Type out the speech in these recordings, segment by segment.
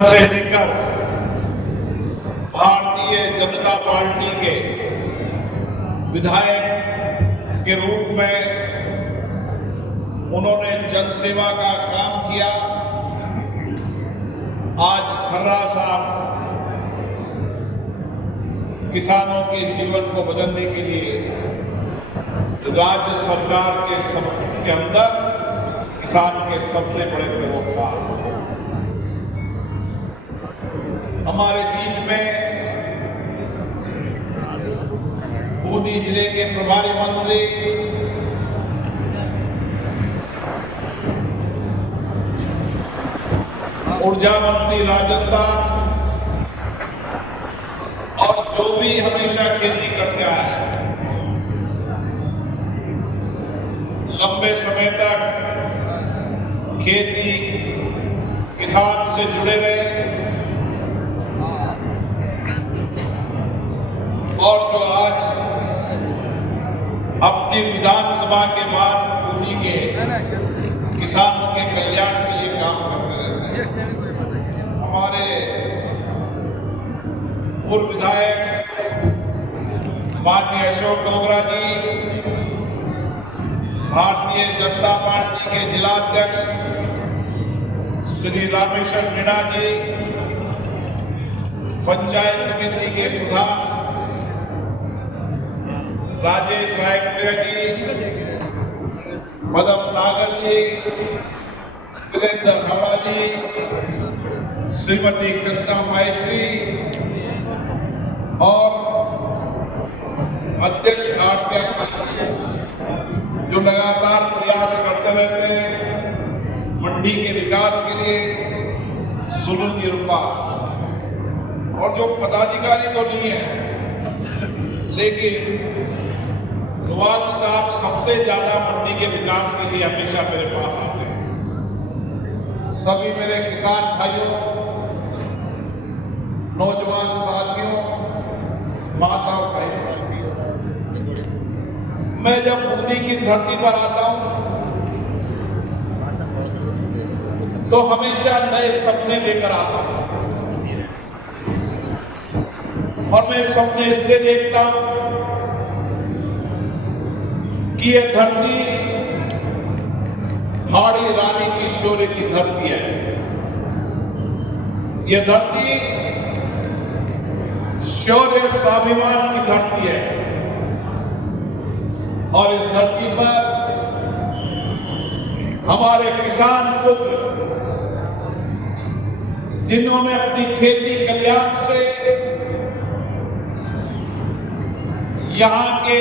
से लेकर भारतीय जनता पार्टी के विधायक के रूप में उन्होंने जनसेवा का काम किया। आज खर्रा साहब किसानों के जीवन को बदलने के लिए राज्य सरकार के अंदर किसान के सबसे बड़े पैरोकार हमारे बीच में बूंदी जिले के प्रभारी मंत्री ऊर्जा मंत्री राजस्थान और जो भी हमेशा खेती करते आए लंबे समय तक खेती किसान से जुड़े रहे और जो आज अपनी विधानसभा के बाद बूंदी के किसानों के कल्याण के लिए काम करते रहते हैं। हमारे पूर्व विधायक माननीय अशोक डोगरा जी, भारतीय जनता पार्टी के जिलाध्यक्ष श्री रामेश्वर मीणा जी, पंचायत समिति के प्रधान राजेश रायपुरिया जी, मदन नागर जी, वीरेंद्र हावड़ा जी, श्रीमती कृष्णा माहेश्वरी और अध्यक्ष जो लगातार प्रयास करते रहते हैं मंडी के विकास के लिए, सुनील निरुपा और जो पदाधिकारी तो नहीं है लेकिन नवाब साहब सबसे ज्यादा मंडी के विकास के लिए हमेशा मेरे पास आते हैं। सभी मेरे किसान भाइयों, नौजवान साथियों, माताओं, बहनों, मैं जब बूंदी की धरती पर आता हूं तो हमेशा नए सपने लेकर आता हूं और मैं सपने इसलिए देखता हूं कि यह धरती हाड़ी रानी की शौर्य की धरती है। यह धरती शौर्य स्वाभिमान की धरती है और इस धरती पर हमारे किसान पुत्र जिन्होंने अपनी खेती कल्याण से यहां के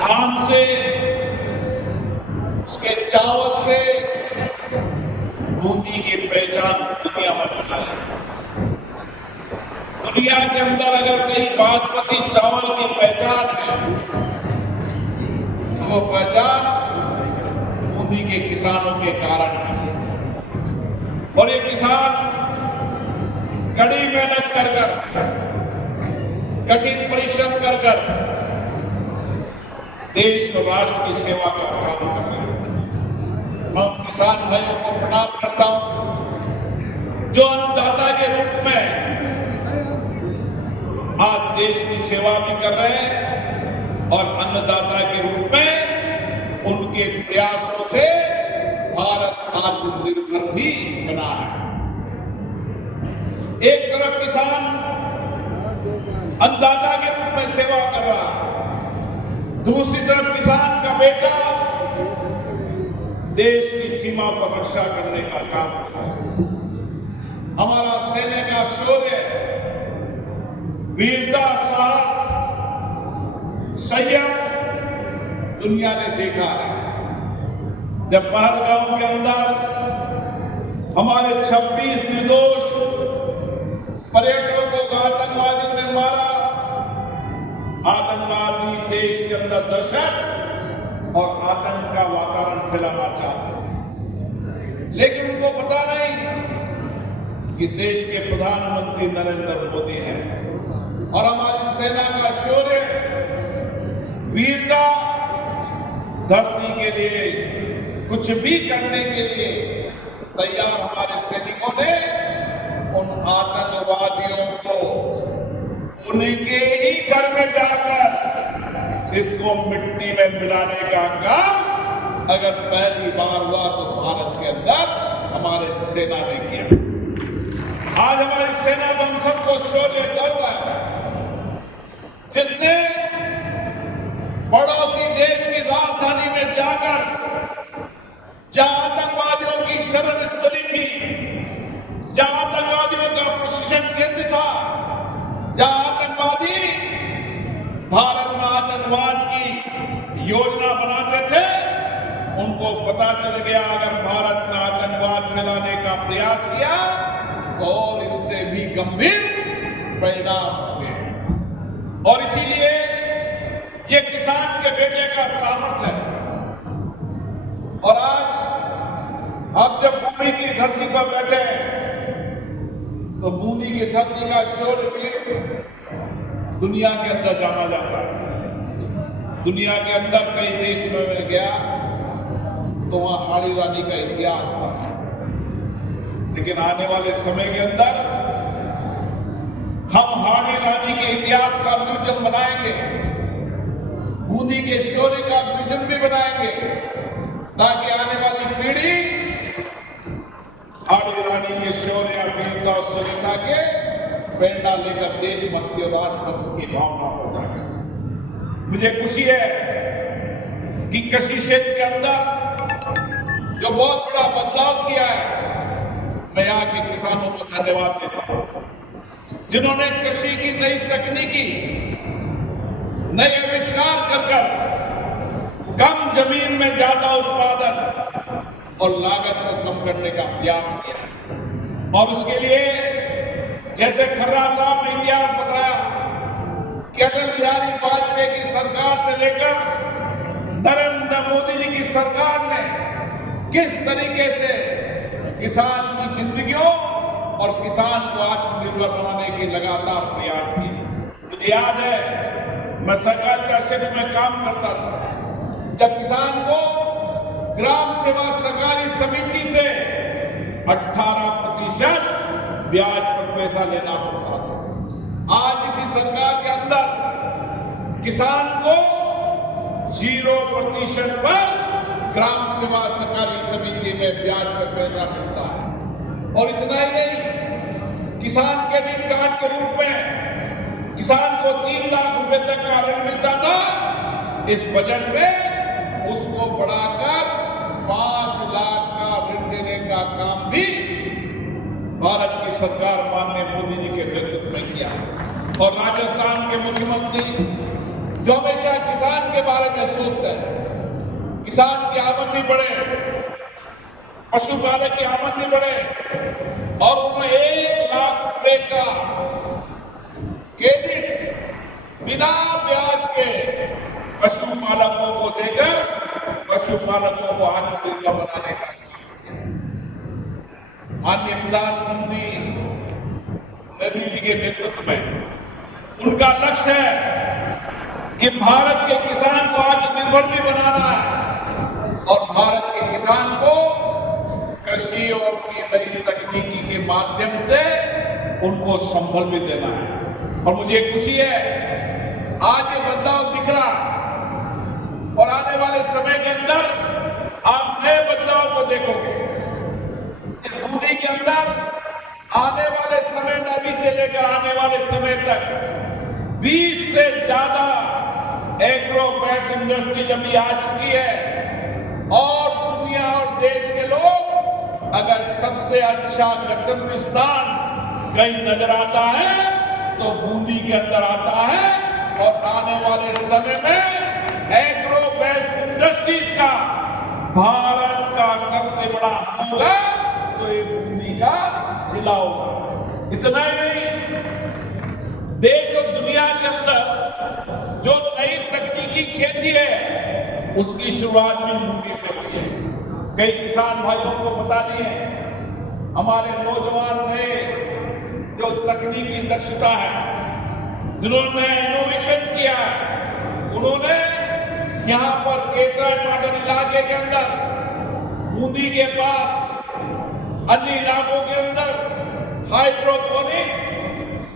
धान से, उसके चावल से बूंदी की पहचान दुनिया में बनाई। दुनिया के अंदर अगर कहीं बासमती चावल की पहचान है तो वो पहचान बूंदी के किसानों के कारण है। और ये किसान कड़ी मेहनत कर कठिन परिश्रम कर देश और राष्ट्र की सेवा का काम कर रहे हैं। मैं उन किसान भाइयों को प्रणाम करता हूं जो अन्नदाता के रूप में आज देश की सेवा भी कर रहे हैं और अन्नदाता के रूप में उनके प्रयासों से भारत आत्मनिर्भर भी बना है। एक तरफ किसान अन्नदाता के रूप में सेवा कर रहा है, दूसरी तरफ किसान का बेटा देश की सीमा पर रक्षा करने का काम कर रहा है। हमारा सेना का शौर्य, वीरता, साहस, संयम दुनिया ने देखा है। जब पहलगाम के अंदर हमारे 26 निर्दोष पर्यटकों को आतंकवादियों ने मारा, आतंकवादी देश के अंदर दहशत और आतंक का वातावरण फैलाना चाहते थे, लेकिन उनको पता नहीं कि देश के प्रधानमंत्री नरेंद्र मोदी हैं और हमारी सेना का शौर्य, वीरता, धरती के लिए कुछ भी करने के लिए तैयार हमारे सैनिकों ने में मिलाने का काम अगर पहली बार हुआ तो भारत के अंदर हमारे सेना ने किया। आज हमारी सेना में हम सबको शौर्य गर्व है, जिसने पड़ोसी देश की राजधानी में जाकर जहां आतंकवादियों की शरण स्थली थी, जहां आतंकवादियों का प्रशिक्षण केंद्र था, जहां आतंकवादी भारत में आतंकवाद की योजना बनाते थे, उनको पता चल गया अगर भारत में आतंकवाद फैलाने का प्रयास किया तो और इससे भी गंभीर परिणाम होंगे। और इसीलिए ये किसान के बेटे का सामर्थ्य है। और आज आप जब बूंदी की धरती पर बैठे तो बूंदी की धरती का शौर्य भी दुनिया के अंदर जाना जाता है। दुनिया के अंदर कई देश में मैं गया तो वहां हाड़ी रानी का इतिहास था, लेकिन आने वाले समय के अंदर हम हाड़ी रानी के इतिहास का म्यूजियम बनाएंगे, बूंदी के शौर्य का म्यूजियम भी बनाएंगे, ताकि आने वाली पीढ़ी हाड़ी रानी के शौर्य, वीरता और शौर्यता के प्रेरणा लेकर देशभक्ति और राष्ट्रभक्ति की भावना हो जाए। मुझे खुशी है कि कृषि क्षेत्र के अंदर जो बहुत बड़ा बदलाव किया है, मैं यहाँ के किसानों को धन्यवाद देता हूँ, जिन्होंने कृषि की नई तकनीकी, नए आविष्कार कर कम जमीन में ज्यादा उत्पादन और लागत को कम करने का प्रयास किया। और उसके लिए जैसे खर्रा साहब ने इतिहास बताया कि अटल बिहारी वाजपेयी की सरकार से लेकर नरेंद्र मोदी जी की सरकार ने किस तरीके से किसान की जिंदगियों और किसान को आत्मनिर्भर बनाने की लगातार प्रयास किए। मुझे याद है, मैं सहकारिता क्षेत्र में काम करता था, जब किसान को ग्राम सेवा सहकारी समिति से 18% ब्याज पर पैसा लेना पड़ता था। आज इसी सरकार के अंदर किसान को 0% पर ग्राम सेवा सहकारी समिति में ब्याज पर पैसा मिलता है। और इतना ही नहीं, किसान क्रेडिट कार्ड के रूप में किसान को 3 लाख रुपए तक का ऋण मिलता था। इस बजट में उसको बढ़ाकर 5 लाख का ऋण देने का काम भी भारत की सरकार माननीय मोदी जी के नेतृत्व में किया। और राजस्थान के मुख्यमंत्री जो हमेशा किसान के बारे में सोचते हैं, किसान की आमदनी बढ़े, पशुपालक की आमदनी बढ़े, और उन्हें 1 लाख रुपए का क्रेडिट बिना ब्याज के पशुपालकों को देकर पशुपालकों को आत्मनिर्भर बनाने का काम किया। माननीय प्रधानमंत्री मोदी जी के नेतृत्व में उनका लक्ष्य है कि भारत के किसान को आत्मनिर्भर भी बनाना है और भारत के किसान को कृषि और की नई तकनीकी के माध्यम से उनको संबल भी देना है। और मुझे खुशी है आज ये बदलाव दिख रहा, और आने वाले समय के अंदर आप नए बदलाव को देखोगे। इस बूंदी के अंदर आने वाले समय में अभी से लेकर आने वाले समय तक 20 से ज्यादा एग्रो बेस इंडस्ट्रीज अभी आ चुकी है। और दुनिया और देश के लोग अगर सबसे अच्छा गंतव्य स्थान कहीं नजर आता है तो बूंदी के अंदर आता है। और आने वाले समय में एग्रो बेस इंडस्ट्रीज का भारत का सबसे बड़ा होगा तो ये बूंदी का जिला होगा। इतना ही नहीं, देश और दुनिया के अंदर जो नई तकनीकी खेती है उसकी शुरुआत भी बूंदी से हुई है। कई किसान भाइयों को पता नहीं है, हमारे नौजवान ने जो तकनीकी दक्षता है, जिन्होंने इनोवेशन किया है, उन्होंने यहाँ पर केसर मॉडल इलाके के अंदर, बूंदी के पास, अन्य इलाकों के अंदर हाइड्रोपोनिक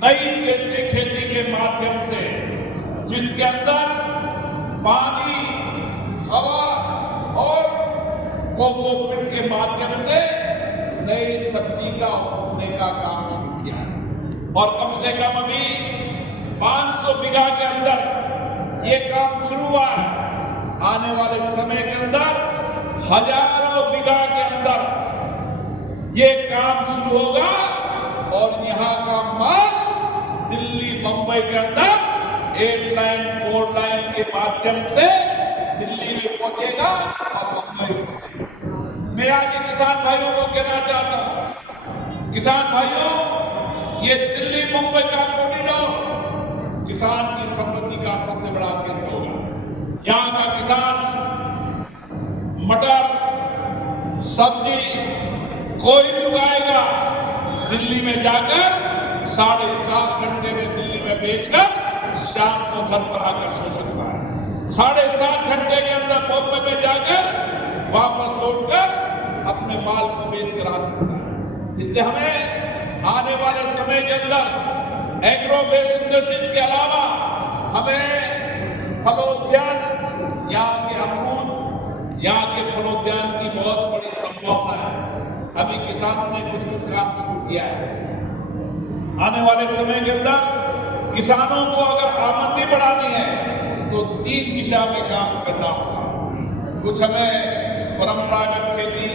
नई केंद्रीय खेती के माध्यम से, जिसके अंदर पानी कोकोपीट के माध्यम से नई सब्जी का उगाने का काम शुरू किया है और कम से कम अभी 500 बीघा के अंदर ये काम शुरू हुआ है। आने वाले समय के अंदर हजारों बीघा के अंदर ये काम शुरू होगा और यहाँ का माल दिल्ली बंबई के अंदर 8 लाइन 4 लाइन के माध्यम से दिल्ली भी पहुंचेगा और बंबई भी पहुंचेगा। मैं आगे किसान भाइयों को कहना चाहता हूं, किसान भाइयों, ये दिल्ली मुंबई का कॉरिडोर किसान की समृद्धि का सबसे बड़ा केंद्र होगा। यहाँ का किसान मटर, सब्जी कोई भी उगाएगा, दिल्ली में जाकर 4.5 घंटे में दिल्ली में बेचकर शाम को घर पर आकर सो सकता है। 7.5 घंटे के अंदर बॉम्बे में जाकर वापस लौटकर अपने माल को बेचकर आ सकता है। इसलिए हमें आने वाले समय के अंदर एग्रो बेस्ड इंडस्ट्रीज के अलावा हमें फलोद्यान, यहाँ के अमरूद, यहाँ के फलोद्यान की बहुत बड़ी संभावना है। अभी किसानों ने कुछ काम शुरू किया है। आने वाले समय के अंदर किसानों को अगर आमदनी बढ़ानी है तो 3 दिशा में काम करना होगा। कुछ हमें परंपरागत खेती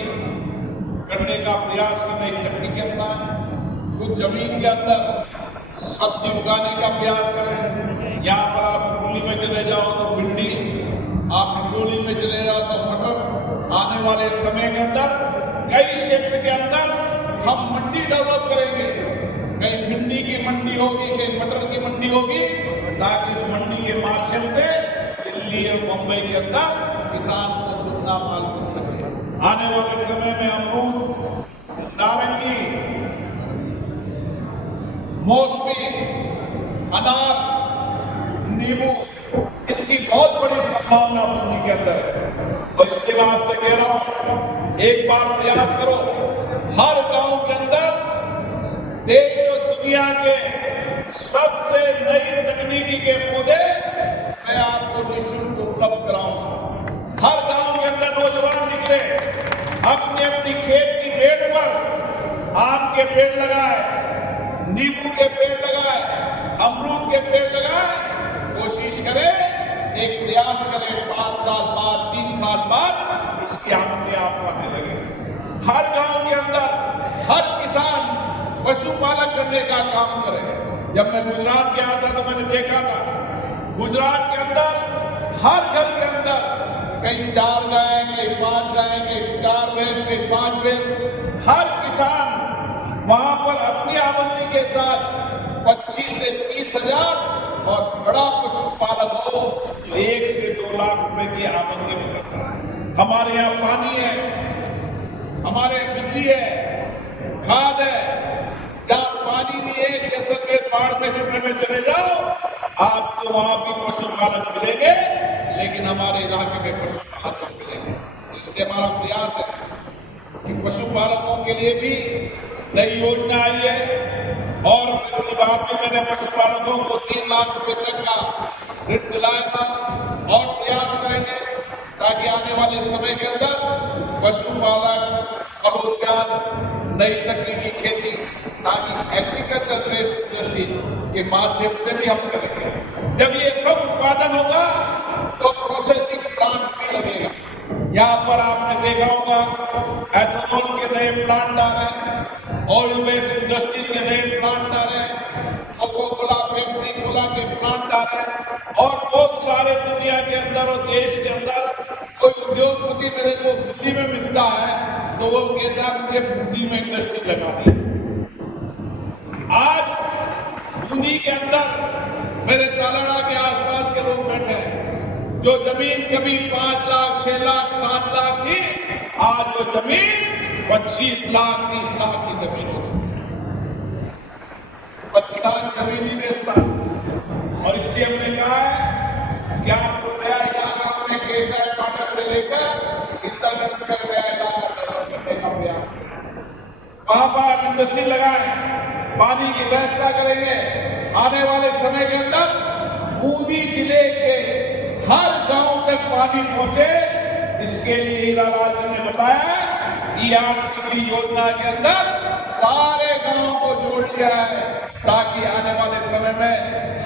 करने का प्रयास की नई तकनीकें अपनाएं, कुछ जमीन के अंदर सब्जी उगाने का प्रयास करें। यहाँ पर आप हिंगोली में चले जाओ तो भिंडी, आप हिंगोली में चले जाओ तो मटर। आने वाले समय के अंदर कई क्षेत्र के अंदर हम मंडी डेवलप करेंगे। कहीं भिंडी की मंडी होगी, कहीं मटर की मंडी होगी, ताकि इस मंडी के माध्यम से दिल्ली और मुंबई के अंदर किसान को दुगना माल मिल सके। आने वाले समय में अमरूद, नारंगी, मौसमी, अनार, नींबू, इसकी बहुत बड़ी संभावना बूंदी के अंदर है। और इसलिए मैं आपसे कह रहा हूं, एक बार प्रयास करो, हर गांव के अंदर देश और दुनिया के सबसे नई तकनीकी के पौधे मैं आपको निःशुल्क उपलब्ध कराऊंगा। हर गांव के अंदर नौजवान निकले, अपनी अपनी खेत की बेड़ पर आम के पेड़ लगाए, नींबू के पेड़ लगाए, अमरूद के पेड़ लगाए। कोशिश करें, एक प्रयास करें, 5 साल बाद, 3 साल बाद इसकी आमदनी आपको आने लगेगी। हर गांव के अंदर हर किसान पशुपालन करने का काम करे। जब मैं गुजरात गया था तो मैंने देखा था, गुजरात के अंदर हर घर के अंदर कहीं 4 गाय, कहीं 5 गाय, कहीं 4 भैंस, कहीं 5 भैंस। हर किसान वहां पर अपनी आमदनी के साथ 25 से 30 हजार और बड़ा पशुपालक हो तो 1 से 2 लाख रुपए की आमदनी भी करता है। हमारे यहाँ पानी है, हमारे बिजली है, खाद है। जहाँ पानी नहीं है, जैसलमेर बाढ़ में छुपने में चले जाओ, आपको वहां भी पशुपालक मिलेंगे, लेकिन हमारे इलाके में पशुपालक मिलेंगे। इसलिए हमारा प्रयास है कि पशुपालकों के लिए भी नई योजना आई है और पिछली बार भी मैंने पशुपालकों को 3 लाख रुपए तक का ऋण दिलाया था और प्रयास करेंगे ताकि आने वाले समय के अंदर पशुपालक, फलोद्यान, नई तकनीकी खेती, ताकि एग्रीकल्चर बेस्ड इंडस्ट्री के माध्यम से भी हम करेंगे। जब ये सब उत्पादन होगा तो प्रोसेसिंग प्लांट भी लगेगा। यहाँ पर आपने देखा होगा एथेनॉल के नए प्लांट आ रहे हैं, ऑयल बेस्ड इंडस्ट्री के नए प्लांट आ रहे हैं, कोको कोला, पेप्सी कोला के प्लांट आ रहे हैं और बहुत सारे दुनिया के अंदर और देश के अंदर कोई उद्योगपति मेरे को दिल्ली में मिलता है तो वो कहता है मुझे बूंदी में इंडस्ट्री लगानी है। आज बूंदी के अंदर मेरे तालाड़ा के आसपास के लोग बैठे हैं, जो जमीन कभी 5 लाख, 6 लाख, 7 लाख थी, आज वो जमीन 25 लाख, 30 लाख की जमीन हो चुकी है। पर किसान जमीन ही बेचता और इसलिए हमने कहा है कि आपको नया इलाका अपने केसर पाटन से लेकर इंद्रगंज का नया इलाका डेवलप करने का प्रयास करें। वहां पर आप इंडस्ट्री लगाएं, पानी की व्यवस्था करेंगे। आने वाले समय के अंदर बूंदी जिले के हर गांव तक पानी पहुंचे, इसके लिए हीरालाल जी ने बताया ERCP योजना के अंदर सारे गांवों को जोड़ लिया है ताकि आने वाले समय में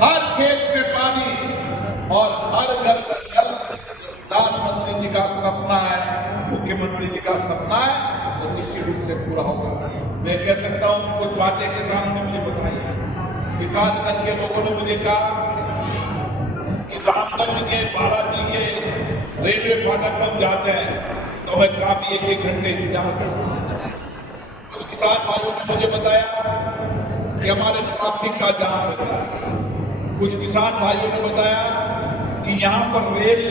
हर खेत में पानी और हर घर में जल। प्रधानमंत्री जी का सपना है, मुख्यमंत्री जी का सपना है, तो निश्चित रूप से पूरा होगा। मैं कह सकता हूं कुछ बातें किसानों ने मुझे बताई। किसान संघ के लोगों ने मुझे कहा कि रामगंज के बालाजी के रेलवे फाटक पर हम जाते हैं तो हमें काफी 1-1 घंटे इंतजार करना। कुछ किसान भाइयों ने मुझे बताया कि हमारे ट्रैफिक का जाम रहता है। कुछ किसान भाइयों ने बताया कि यहाँ पर रेल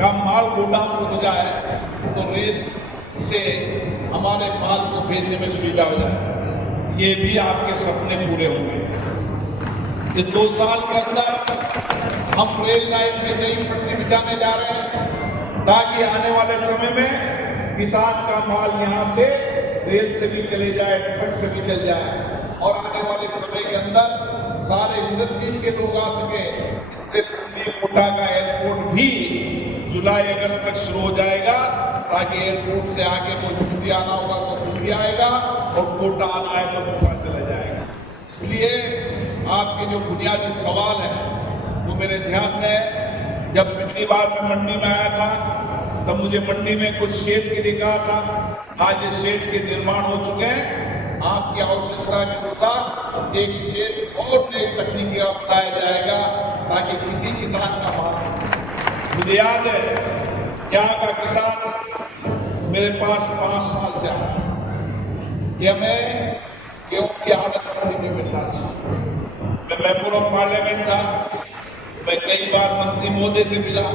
का माल गोदाम रुक जाए तो रेल से हमारे माल को भेजने में सुविधा हो जाए। ये भी आपके सपने पूरे होंगे। इस 2 साल के अंदर हम रेल लाइन में नई पटरी बिछाने जा रहे हैं ताकि आने वाले समय में किसान का माल यहाँ से रेल से भी चले जाए, ट्रक से भी चल जाए और आने वाले समय के अंदर सारे इंडस्ट्रीज के लोग आ सके। इससे पूरी कोटा का एयरपोर्ट भी जुलाई-अगस्त तक शुरू हो जाएगा ताकि एयरपोर्ट से आगे कोई बूंदी आना होगा तो बूंदी आएगा और कोटा आना है तो कोटा चला जाएगा। इसलिए आपके जो बुनियादी सवाल है वो मेरे ध्यान में, जब पिछली बार मैं मंडी में आया था तब मुझे मंडी में कुछ शेड के लिए कहा था। आज ये शेड के निर्माण हो चुके हैं। आपकी आवश्यकता के अनुसार एक शेड और नई तकनीकी का बनाया जाएगा ताकि किसी किसान का माल। मुझे याद है यहाँ का किसान मेरे पास 5 साल से आ रहा है कि हमें गेहूं की आड़त मंडी में मिलना चाहिए। मैं मेंबर ऑफ पार्लियामेंट था, मैं कई बार मंत्री महोदय से मिला,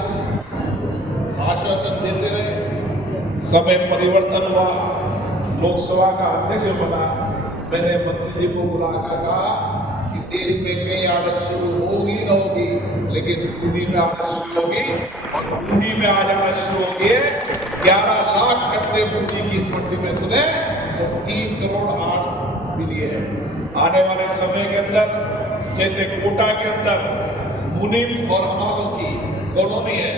आश्वासन देते रहे। समय परिवर्तन हुआ, लोकसभा का अध्यक्ष बना, मैंने मंत्री जी को बुलाकर कहा कि देश में कई आड़त शुरू होगी न होगी, लेकिन बूंदी में आड़त शुरू होगी और बूंदी में आज आड़त शुरू होगी। 11 लाख कट्टे बूंदी की इस मंडी में खुले तो 3 करोड़ आड़ मिली है। आने वाले समय के अंदर जैसे कोटा के अंदर मुनीम और हमालों की कॉलोनी है,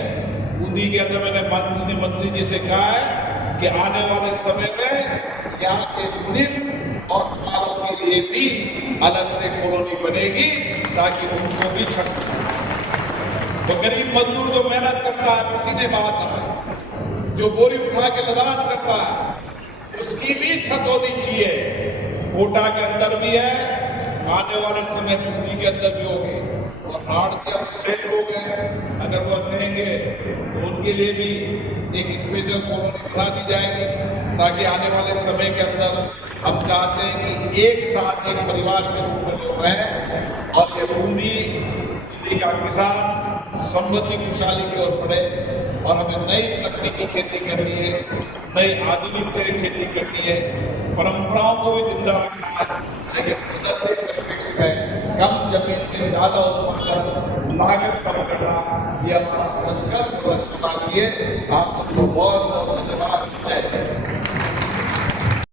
बूंदी के अंदर मैंने माननीय मंत्री जी से कहा है कि आने वाले समय में यहाँ के मुनीम और हमालों के लिए भी अलग से कॉलोनी बनेगी ताकि उनको भी छत मिले। तो गरीब मजदूर जो मेहनत करता है, पसीने बहाता है, जो बोरी उठा के लदान करता है, उसकी भी छत होनी चाहिए। कोटा के अंदर भी है, आने वाले समय बूंदी के अंदर भी होगी और हाड़ के अब सेट लोग हैं, अगर वो कहेंगे तो उनके लिए भी एक स्पेशल कॉलोनी बना दी जाएगी ताकि आने वाले समय के अंदर हम चाहते हैं कि एक साथ एक परिवार के रूप में लोग रहें और ये बूंदी का किसान समृद्धि खुशहाली की ओर बढ़े। और हमें नई तकनीकी खेती करनी है, नई आधुनिक खेती करनी है, परंपराओं को भी जिंदा रखना है, लेकिन बदलते परिप्रेक्ष्य में कम जमीन में ज्यादा उत्पादन, लागत कम करना, ये हमारा संकल्प होना चाहिए। आप सबको बहुत बहुत धन्यवाद। जय हिंद।